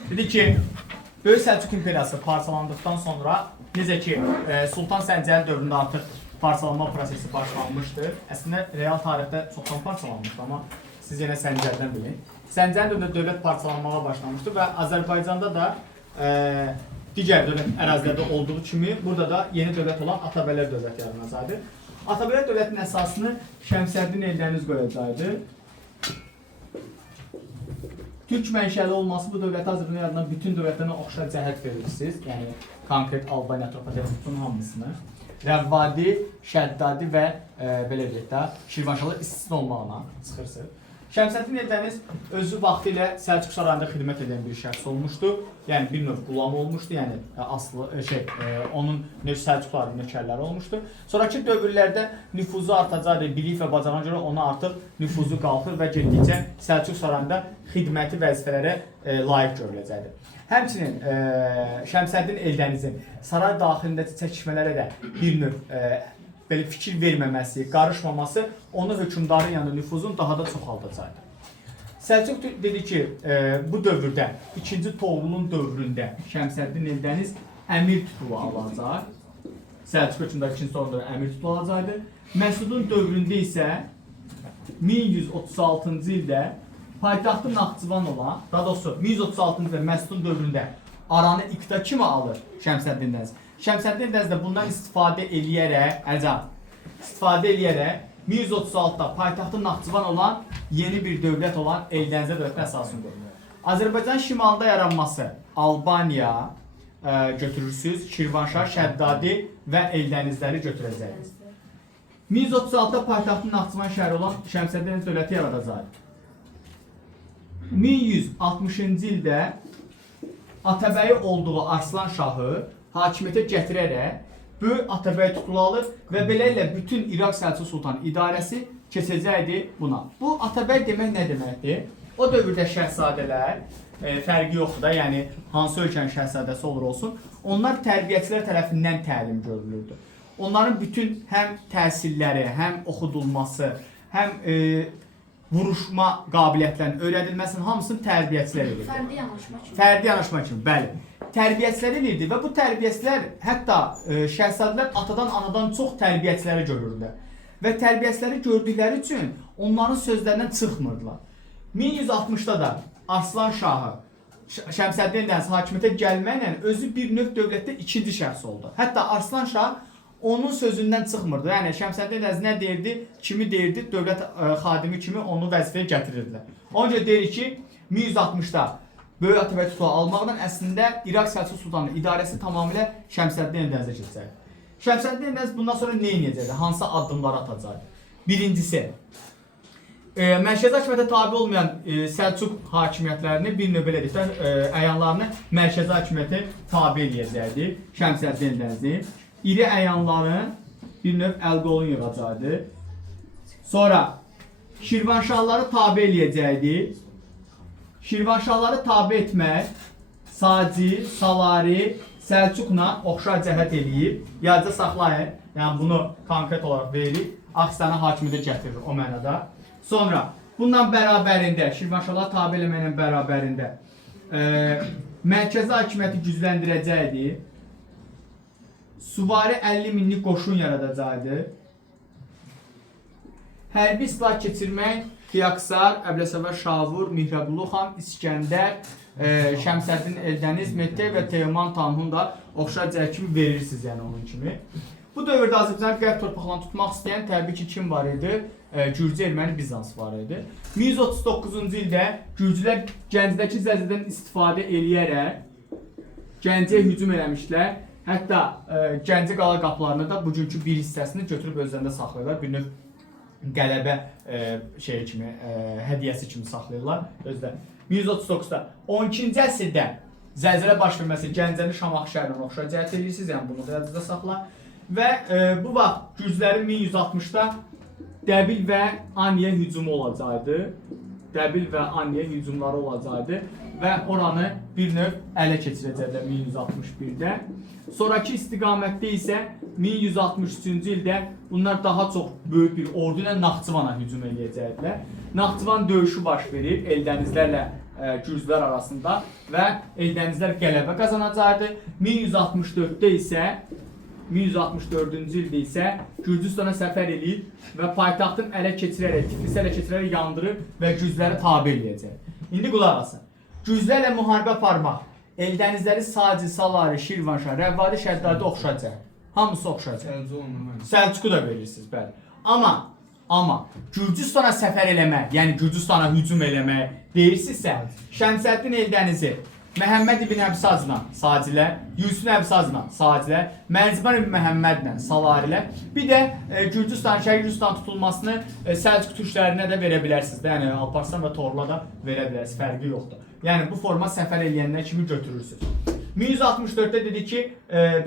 Dedi ki, Böyük Səlcuq İmperiyası parçalandıqdan sonra necə ki, Sultan Səncəri dövründə artıq parçalanma prosesi başlanmışdır. Əslində, real tarixdə çoxdan parçalanmışdır, amma siz yenə Səncərdən bilin. Səncəri dövründə dövlət parçalanmağa başlanmışdır və Azərbaycanda da digər dövlət ərazilərdə olduğu kimi burada da yeni dövlət olan Atabəylər dövləti yaranacaqdır. Atabəylər dövlətinin əsasını Şəmsəddin Eldəniz qoyacaqdır. Türk mənşəli olması bu dövləti Azərbaycan yaradan bütün dövlətlərinə oxşar cəhət verirsiniz. Yəni, konkret Albaniya, Atropatiyasının hamısını. Rəvvadi, Şəddadi və belə deyək də, Şirvanşahlar istisna olmağına çıxırsınız. Şəmsəddin Eldəniz özü vaxtı ilə Səlcuq sarayında xidmət edən bir şəxs olmuşdu. Yəni, bir növ qulam olmuşdu. Yəni, onun Səlcuqların nökərləri olmuşdu. Sonraki dövrlərdə nüfuzu artacaqdır, bilik və bacarığına görə ona artıq nüfuzu qalxır və getdikcə Səlcuq sarayında xidməti vəzifələrə layiq görüləcəkdir. Həmçinin Şəmsəddin Eldənizin saray daxilindəki çəkişmələrə də bir növ belə fikir verməməsi, qarışmaması onu hökmdarın yanında nüfuzun daha da çoxaldacaqdır. Səlcuq dedi ki, bu dövrdə, 2-ci Toğrulun dövründə Şəmsəddin Eldəniz əmir titulu alacaq. Səlcuq hökmdarı 2-ci Toğrulun əmir titulu alacaqdır. Məsudun dövründə isə 1136-cı ildə paytaxtı Naxçıvan olan, daha doğrusu 1136-cı ildə Məsudun dövründə Aranı iqta kimi alır Şəmsəddin Eldəniz. Şəmsəddin Eldəniz də bundan istifadə eləyərək 1136-da paytaxtı Naxçıvan olan yeni bir dövlət olan Eldənizə dövlətin əsasını qoyur. Azərbaycan şimalında yaranması Albaniya götürürsünüz, Şirvanşah, Şəddadi və Eldənizləri götürəcəksiniz. 1136-da paytaxtı Naxçıvan şəhəri olan Şəmsəddin Eldəniz dövləti yaradacaq. 1160-cı ildə Atabəyi olduğu Arslan Şahı hakimiyyətə gətirərək böyük Atabəy titulu alır və beləliklə bütün İraq Səlcuq Sultanı idarəsi keçəcəkdi buna. Bu Atabəy demək nə deməkdir? O dövrdə şəhzadələr fərqi yoxdur da, yəni hansı ölkənin şəhzadəsi olur olsun, onlar tərbiyəçilər tərəfindən təlim görülürdü. Onların bütün həm təhsilləri, həm oxudulması, həm vuruşma qabiliyyətlərinin öyrədilməsinin hamısını tərbiyəçilər edirdi. Fərdi yanaşma kimi. Fərdi yanaşma kimi, bəli. Tərbiyəçilər edirdi və bu tərbiyəçilər hətta şəhzadələr atadan, anadan çox tərbiyəçiləri görürdülər. Və tərbiyəçiləri gördükləri üçün onların sözlərindən çıxmırdılar. 1160-da da Arslan Şahı Şəmsəddin Eldəniz hakimiyyətə gəlməklə özü bir növ dövlətdə ikinci şəxs oldu. Hətta Arslan Şah onun sözündən çıxmırdı. Yəni Şəmsəddin Eldəniz nə deyirdi, kimi deyirdi, dövlət xadimi kimi onu vəzifəyə gətirirdilər. Ona görə deyir ki, 1160-da Böyük Atabəy titulu almaqla əslində İraq Səlcuq Sultanı idarəsi tamamilə Şəmsəddin Eldənizə keçəcəkdir. Şəmsəddin Eldəniz bundan sonra nə edəcəkdir? Hansı addımlar atacaqdır? Birincisi, mərkəzi hakimiyyətə tabi olmayan Səlcuq hakimiyyətlərini bir növ belə deyək, əyanlarını mərkəzi hakimiyyətə tabi eləyəcəkdir Şəmsəddin Eldənizin. İri əyanların bir növ əl-qolunu yığacaqdır. Sonra Şirvanşahları tabi eləyəcəkdir. Şirvanşahları tabi etmək Saci, Salari, Səlcuqla oxşar cəhət eləyib, yadda saxlayın, yəni bunu konkret olaraq veririk, Aksanı hakimiyyətə gətirir o mənada. Sonra bundan bərabərində, Şirvanşahları tabi eləməklə bərabərində mərkəzi hakimiyyəti gücləndirəcəkdir. Suvari 50 minlik qoşun yaradacaqdır. Hərbi islah keçirmək Xiyaksar, Əbləsəvər Şavur, Mihrəbulu xan, İskəndər, Şəmsəddin Eldəniz, Mettey və Teoman Tanhun da oxşar cəhət kimi verirsiniz, yəni onun kimi. Bu dövrdə Azərbaycan qərb torpaqlarını tutmaq istəyən təbii ki, kim var idi? Gürcü, Erməni, Bizans var idi. 1139-cu ildə Gürcülər Gəncədəki zəlzələdən istifadə eləyərək Gəncəyə hücum eləmişlər. Hətta Gəncə qala qapılarını da bugünkü bir hissəsini götürüb özlərində saxlayırlar. Bir növ qələbə hədiyyəsi kimi saxlayırlar özləri. 1139-da 12-ci əsrdə zəlzələ baş verməsi Gəncəni Şamaxı şəhərinə oxşar cəhət edirsiniz, yəni bunu da yadınızda saxla. Və bu vaxt Gürcülərin 1160-da Dəbil və Aniyə hücumu olacaqdı. Dəbil və Aniyə hücumları olacaqdı və oranı bir növ ələ keçirəcəklər 1161-də. Sonraki istiqamətdə isə 1163-cü ildə bunlar daha çox böyük bir ordu ilə Naxçıvana hücum edəcəklər. Naxçıvan döyüşü baş verib Eldənizlərlə gürcülər arasında və Eldənizlər qələbə qazanacaqdı. 1164-də isə 1164-cü ildə isə Gürcüstana səfər edib və paytaxtın ələ keçirərək, Tiflisi ələ keçirərək yandırır və gürcüləri tabe eləyəcək. İndi qulaq asın. Gürcülərlə müharibə aparmaq Eldənizləri Saci, Salari, Şirvanşah, Rəvvadi, Şəddadi oxşayacaq. Hamısı oxşayacaq. Səlcuqu da verirsiniz, bəli. Amma Gürcüstana səfər eləmək, yəni Gürcüstana hücum eləmək deyirsinizsə, Şəmsəddin Eldənizi Məhəmməd ibn Əbsazla Sacilər, Yusuf Əbsazla Sacilər, Mənziban ibn Məhəmmədlə Salarilər, bir də Gürcüstan, Şərqi Gürcüstan tutulmasını Səlcuq türklərinə də verə bilərsiniz. Yəni Alparslan və Torla da verə bilərsiniz, fərqi yoxdur. Yəni bu forma səfər eləyənlər kimi götürürsünüz. 1164-də dedi ki,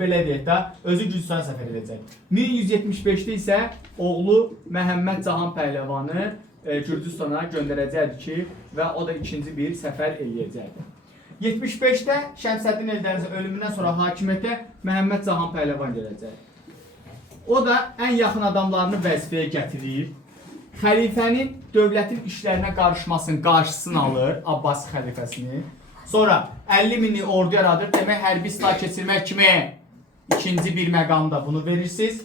belə deyək də, özü Gürcüstana səfər edəcək. 1175-də isə oğlu Məhəmməd Cahan Pəhləvanı Gürcüstana göndərəcəkdir ki, və o da ikinci bir səfər eləyəcəkdir. 75-də Şəmsəddin Eldənizin ölümündən sonra hakimiyyətə Məhəmməd Cahan Pəhləvan gələcək. O da ən yaxın adamlarını vəzifəyə gətirir. Xəlifənin dövlətin işlərinə qarışmasının qarşısını alır, Abbasi xəlifəsini. Sonra 50 minlik ordu yaradır, demək hərbi islah keçirmək kimi ikinci bir məqamda bunu verirsiniz.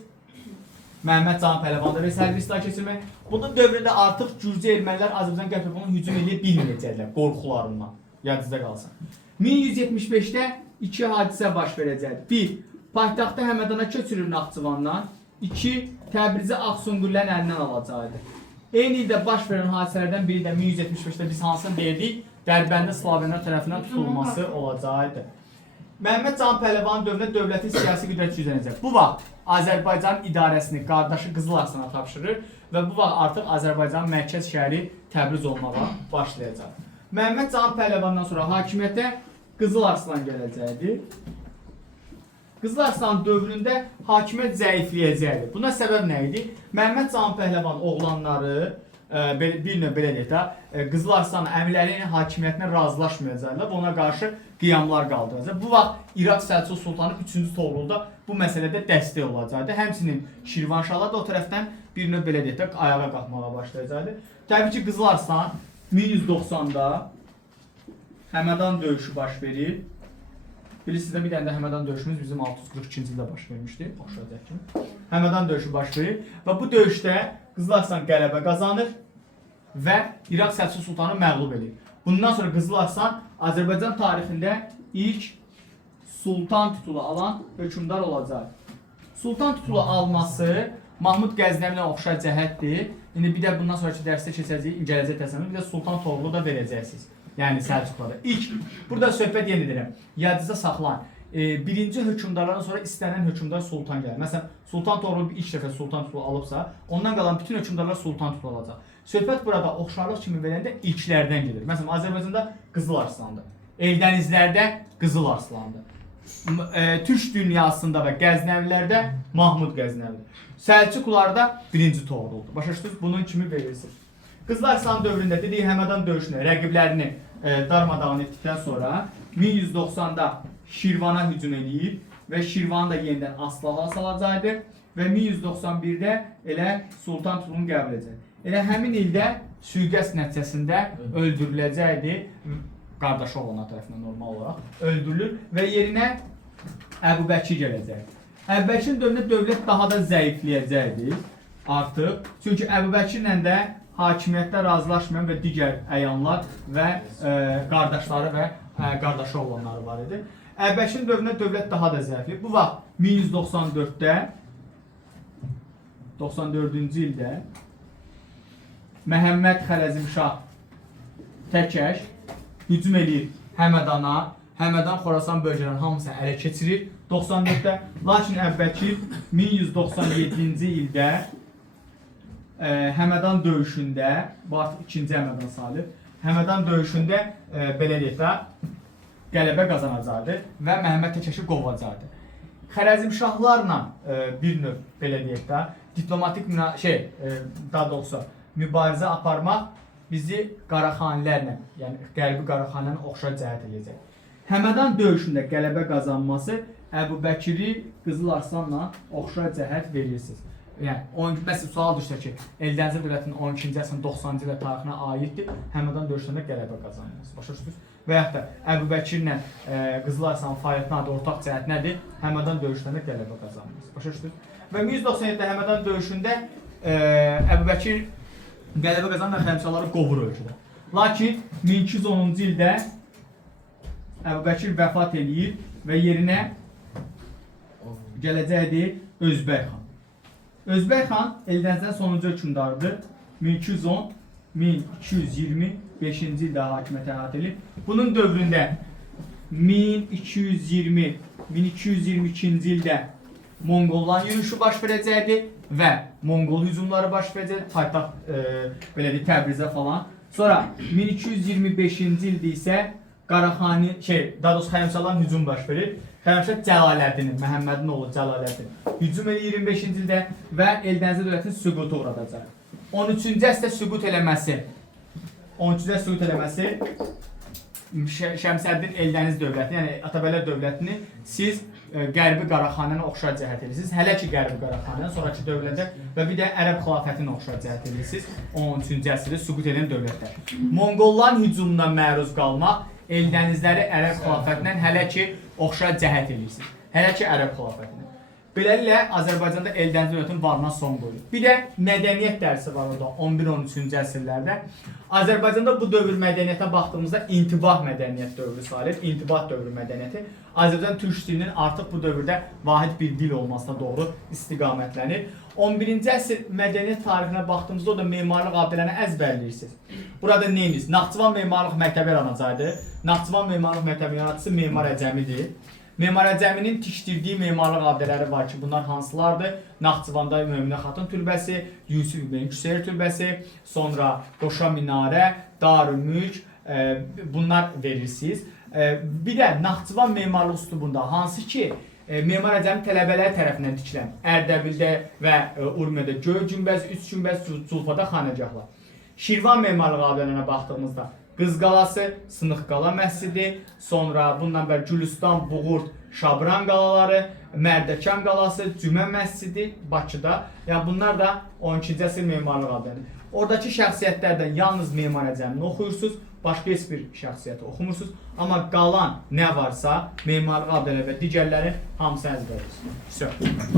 Məhəmməd Cahan Pəhləvan da verir hərbi islah keçirmək. Bunun dövründə artıq Gürcü ermənilər Azərbaycan qətləbanına hücum edə bilməyəcəklər qorxularından. Yadınızda qalsın. 1175-də iki hadisə baş verəcəkdir. 1. Paytaxtı Həmədana köçürür Naxçıvandan. 2. Təbrizi Ağsunqurlərin əlindən alacaqdır. Eyni ildə baş verən hadisələrdən biri də 1175-də biz hansını deyirdik? Dərbəndə Slavenlər tərəfindən tutulması olacaqdır. Məhəmməd Cahan Pəhləvanın dövründə dövlətin siyasi qüdrəti güclənəcək. Bu vaxt Azərbaycanın idarəsini qardaşı Qızıl Arslana tapşırır və bu vaxt artıq Azərbaycanın mərkəz şəhəri Təbriz olmağa başlayacaq. Məhəmməd Cahan Pəhləvandan sonra hakimiyyətə Qızıl Arslan gələcəkdir. Qızıl Arslan dövründə hakimiyyət zəifləyəcəkdir. Buna səbəb nə idi? Məhəmməd Cahan Pəhləvan oğlanları bir növ belə deyək də, Qızıl Arslan əmirlərinin hakimiyyətinə razılaşmayacaqlar və ona qarşı qiyamlar qaldıracaq. Bu vaxt İraq Səlcuq Sultanı 3-cü Toğrulda bu məsələdə dəstək olacaqdır. Həmçinin Şirvanşahlar da o tərəfdən bir növ belə deyək də, ayağa qalxmağa başlayacaqdır. Təbii ki, Qızıl Arslan 1190-da Həmədan döyüşü baş verir. Bilirsiniz də bir dənə də Həmədan döyüşümüz bizim 642-ci ildə baş vermişdi. Oxşayacaq kimi. Həmədan döyüşü baş verir və bu döyüşdə Qızıl Arslan qələbə qazanır və İraq Səlcuq Sultanı məğlub edir. Bundan sonra Qızıl Arslan Azərbaycan tarixində ilk sultan titulu alan hökmdar olacaq. Sultan titulu alması Mahmud Qəznəvinə oxşar cəhətdir. İndi bir də bundan sonraki dərsdə gələcək təsəvvür, bir də Sultan Toğrulu da verəcəksiniz. Yəni Səlcuqlarda. İlk, burada söhbət yeni edirəm. Yadınızda saxlayın. Birinci hökmdarlardan sonra istənilən hökmdar sultan gəlir. Məsələn, Sultan Toğrulu ilk dəfə sultan titulu alıbsa, ondan qalan bütün hökmdarlar sultan titulu alacaq. Söhbət burada oxşarlıq kimi verəndə ilklərdən gedir. Məsələn, Azərbaycanda Qızıl Arslandır. Eldənizlərdə Qızıl Arslandır. Türk dünyasında və Qəznəvilərdə Mahmud Qəznəvidir. Səlcuqlarda birinci Toğruldur. Başa düşdünüz? Bunun kimi verirsiniz. Qızıl Arslan dövründə dediyi Həmədan döyüşünü, rəqiblərini darmadağın etdikdən sonra 1190-da Şirvana hücum edib və Şirvanı da yenidən aslaha salacaqdır və 1191-də elə Sultan titulunu qəbul edəcək. Elə həmin ildə sui-qəsd nəticəsində öldürüləcəkdir. Qardaşı oğlanlar tərəfindən normal olaraq öldürülür və yerinə Əbu Bəkir gələcək. Əbu Bəkirin dövründə dövlət daha da zəifləyəcəkdir artıq. Çünki Əbu Bəkirlə də hakimiyyətdə razılaşmayan və digər əyanlar və qardaşları və qardaşı oğlanları var idi. Əbu Bəkirin dövründə dövlət daha da zəifləyir. Bu vaxt 1194-də 94-cü ildə Məhəmməd Xərəzmşah Təkəş hücum edir Həmədana. Həmədan Xorasan bölgələrin hamısını ələ keçirir 94-də. Lakin Əbu Bəkir 1197-ci ildə Həmədan döyüşündə, bu artıq ikinci Həmədan sayılır, Həmədan döyüşündə belə deyək də qələbə qazanacaqdır və Məhəmməd Təkəşi qovacaqdır. Xərəzmşahlarla bir növ belə deyək də diplomatik daha doğrusu mübarizə aparmaq bizi Qaraxanilərlə, yəni Qərbi Qaraxanilərlə oxşar cəhət edəcək. Həmədan döyüşündə qələbə qazanması Əbu Bəkiri Qızıl Arslanla oxşar cəhət verirsiniz. Yəni məsələn sual düşsə ki, Eldənizə dövlətinin 12-ci əsrin 90-cı illər tarixinə aiddir, Həmədan döyüşlərində qələbə qazanılır. Başa düşdünüz? Və yaxud da Əbubəkirlə Qızıl Arslanın fəaliyyətinə adı ortaq cəhət nədir? Həmədan döyüşlərində qələbə qazanılır. Başa düşdünüz? Və 1197-də Həmədan döyüşündə Əbubəkir qələbə qazanır, xəmsələri qovur ölkədə. Lakin 1210-cu ildə Əbubəkir vəfat eləyir və yerinə gələcəkdir Özbək xan. Özbək xan Eldənizdən sonuncu hökmdardır. 1210-1225-ci ildə hakimiyyətə əhatə edilib. Bunun dövründə 1220-1222-ci ildə Monqolların yürüşü baş verəcəkdir və Monqol hücumları baş verəcəkdir. Paytaxt belə deyək Təbrizə falan. Sonra 1225-ci ildə isə Qaraxani daha doğrusu Xəyamşahların hücum baş verir. Xəyamşah Cəlaləddinin, Məhəmmədin oğlu Cəlaləddin hücum edir 25-ci ildə və Eldənizə dövlətinin süqutu uğradacaq. 13-cü əsrdə süqut eləməsi Şəmsəddin Eldəniz dövləti, yəni Atabəylər dövlətini siz Qərbi Qaraxanəyə oxşar cəhət edirsiniz. Hələ ki Qərbi Qaraxanəyə, sonraki dövlətə və bir də Ərəb xilafətinə oxşar cəhət edirsiniz. 13-cü əsrdə süqut edən dövlətlər. Monqolların hücumuna məruz qalmaq Eldənizləri Ərəb xilafətindən hələ ki oxşar cəhət edirsiniz. Hələ ki Ərəb xilafətindən. Beləliklə Azərbaycanda Eldəniz dövlətinin varlığına son qoyulur. Bir də mədəniyyət dərsi var orada 11-13-cü əsrlərdə. Azərbaycanda bu dövr mədəniyyətə baxdığımızda intibah mədəniyyət dövrü sayılır. İntibah dövrü mədəniyyəti. Azərbaycan türk dilinin artıq bu dövrdə vahid bir dil olmasına doğru istiqamətlənir. 11-ci əsr mədəniyyət tarixinə baxdığımızda orada memarlıq abidələrini əzbərləyirsiniz. Burada neyiniz? Naxçıvan memarlıq məktəbi yaranacaqdır. Naxçıvan memarlıq məktəbinin yaradıcısı Memar Əcəmidir. Memar Əcəminin tikdirdiyi memarlıq abidələri var ki, bunlar hansılardır? Naxçıvanda Möminə Xatun türbəsi, Yusuf İbn Küseyir türbəsi, sonra Qoşa Minarə, Darülmülk, bunlar verirsiniz. Bir də Naxçıvan memarlıq üslubunda hansı ki, Memar Əcəmi tələbələri tərəfindən tikilən Ərdəbildə və Urmiyədə Göy günbəz, Üç günbəz, Culfada xanəgahlar. Şirvan memarlıq abidələrinə baxdığımızda Qız qalası, Sınıq qala məscidi, sonra bundan bəri Gülüstan, Buğurt, Şabran qalaları, Mərdəkan qalası, Cümə məscidi Bakıda. Yəni bunlar da 12-ci əsr memarlıq abidələri. Oradakı şəxsiyyətlərdən yalnız Memar Əcəmini oxuyursunuz, başqa heç bir şəxsiyyəti oxumursunuz. Amma qalan nə varsa memarlıq abidələri və digərləri hamısı əzbərsiniz.